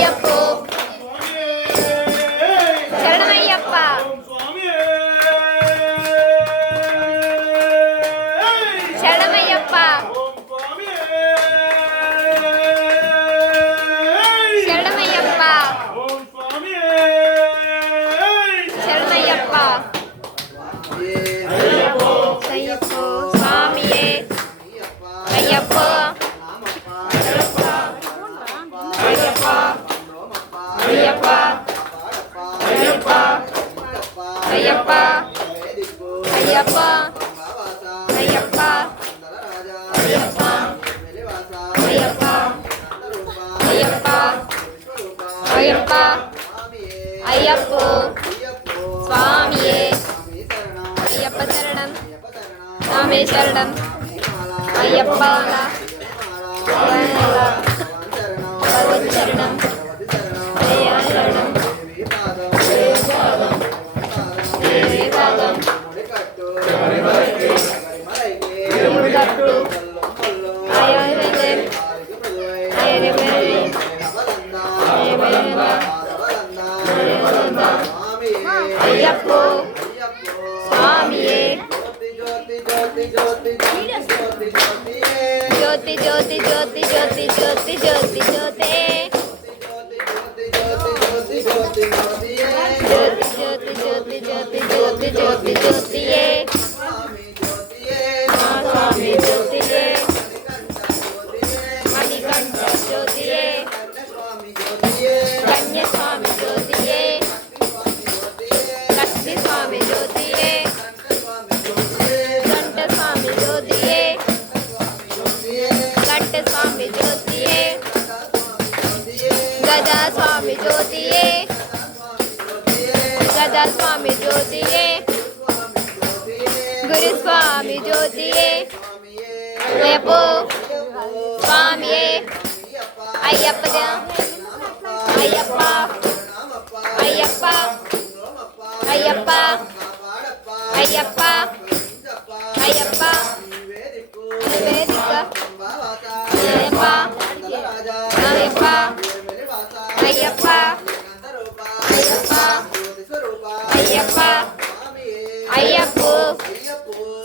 అయ్యప్పో శరణమయ్యప్ప శరణమయ్యప్ప శరణమయ్యప్ప శరణమయ్యప్ప అయ్యప్పో స్వామియే అయ్యప్పో అయ్యప్ప అయ్యప్ప అయ్యప్ప అయ్యప్ప అయ్యప్ప అయ్యప్ప అయ్యప్ప అయ్యప్ప అయ్యప్ప అయ్యప్ప అయ్యప్పో స్వామియే అయ్యప్ప శరణం స్వామి శరణం అయ్యప్ప భగవతి శరణం శరణం అయ్యప్పో స్వామియే జ్యోతి జ్యోతి జ్యోతి జ్యోతి జ్యోతి జ్యోతి జ్యోతి జ్యోతి జ్యోతి జ్యోతి జ్యోతి జ్యోతి జ్యోతి జ్యోతియే స్వామి జ్యోతియే మణికంఠ జ్యోతియే కన్య స్వామి జ్యోతియే లక్ష్మీ స్వామి జ్యోతియే కంఠ స్వామి జ్యోతియే కంఠ స్వామి జ్యోతియే గదా స్వామి జ్యోతియే గదా స్వామి జ్యోతియే గురుస్వామి జ్యోతియే అయ్యప్పో స్వామియే అయ్యప్ప అయ్యప్ప అయ్యప్ప అయ్యప్ప అయ్యప్ప అయ్యప్ప నివేదిక అయ్యప్ప అయ్యప్ప అయ్యప్ప అయ్యప్ప అయ్యప్ప అయ్యప్పో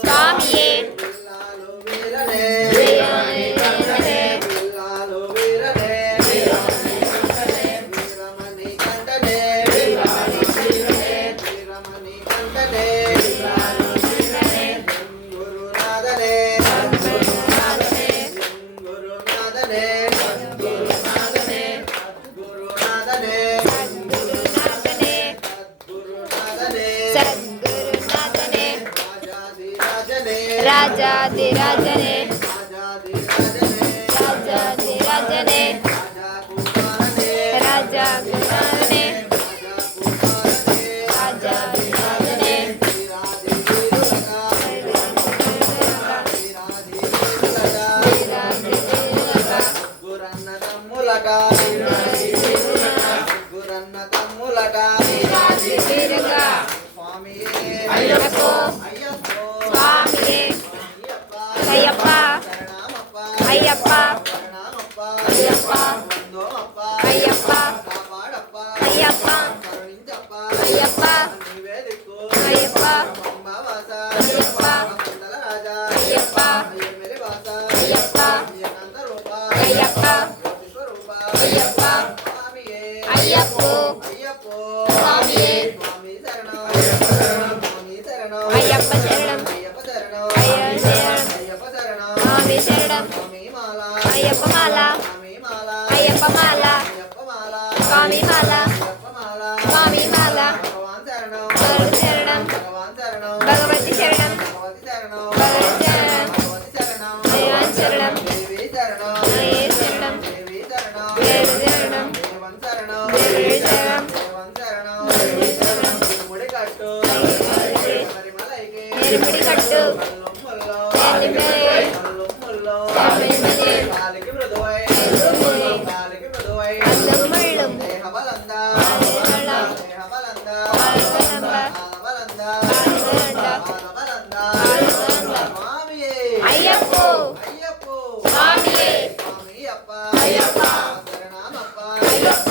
స్వామియే రాజాదిరాజనే రాజాదిరాజనే రాజా కుమారనే రాజాదిరాజనే గురన్న తమ్ములగా అయ్యప్పో స్వామియే అయ్యప్ప అయ్యప్ప అయ్యప్ప అయ్యప్ప అయ్యప్ప అయ్యప్ప అయ్యప్ప అయ్యప్ప అయ్యప్ప అయ్యప్ప అయ్యప్ప అయ్యప్ప అయ్యప్పో స్వామియే అయ్యప్ప శరణం స్వామి శరణం అయ్యప్ప మాల అయ్యప్ప మాల స్వామి మాల స్వామి మాల శరణం భగవతి శరణం భగవతి శరణం దైవాన్ శరణం దయే శరణం దేవి శరణం దేవి శరణం ఎరుముడి కట్టు అయ్యప్పో స్వామియే అయ్యప్ప అయ్యప్ప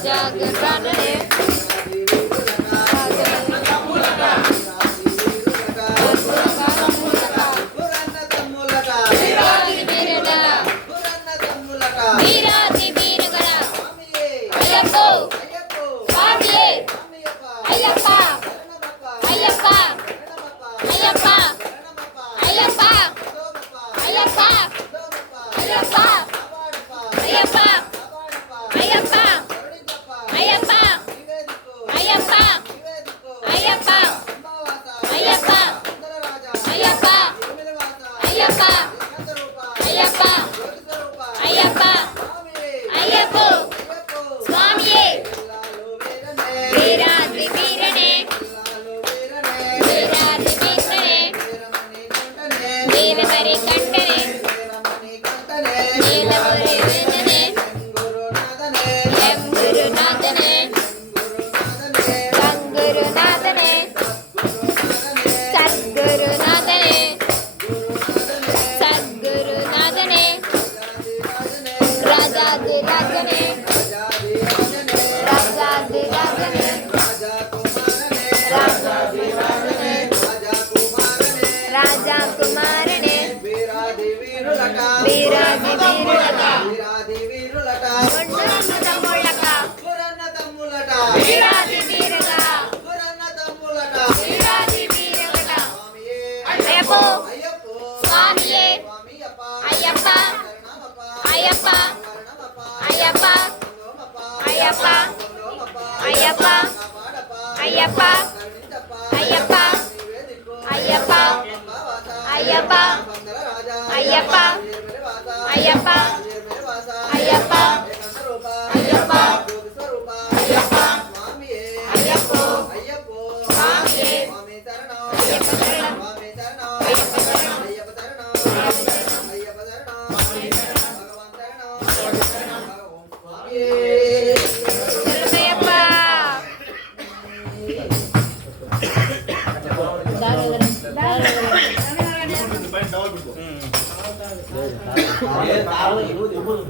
రాజాగరాననే వీరాది వీరగడ వీరాది వీరగడ అయ్యప్పో స్వామియే అయ్యప్ప అయ్యప్ప అయ్యప్ప అయ్యప్ప అయ్యప్ప అయ్యప్ప అయ్యప్ప అయ్యప్ప అయ్యప్ప అయ్యప్ప అయ్యప్ప అయ్యప్ప అయ్యప్ప అయ్యప్ప అయ్యప్ప అయ్యప్ప అయ్యప్పో స్వామియే వీరాది వీరనే వీరాది వీరనే వీరమరి కంటనే నీలమరి వీరనే ఎం గురునాథనే సంగురునాథనే సద్గురునాథనే సద్గురునాథనే రాజాది రాజనే రాజాది రాజనే రాజాది రాజనే రాజా కుమారనే వీరాది వీరులక కొండన్న తమ్ముళ్ళక వీరాది వీరగా వీరాది వీరగట అయ్యప్పో స్వామియే అయ్యప్ప అయ్యప్ప అయ్యప్ప అయ్యప్ప అయ్యప్ప అయ్యప్ప అయ్యప్ప అయ్యప్ప అయ్యప్ప అయ్యప్ప అయ్యప్ప అయ్యప్ప అయ్యప్ప అయ్యప్పో స్వామియే అయ్యప్ప శరణం అయ్యప్ప శరణం శరణమయ్యప్ప డబల్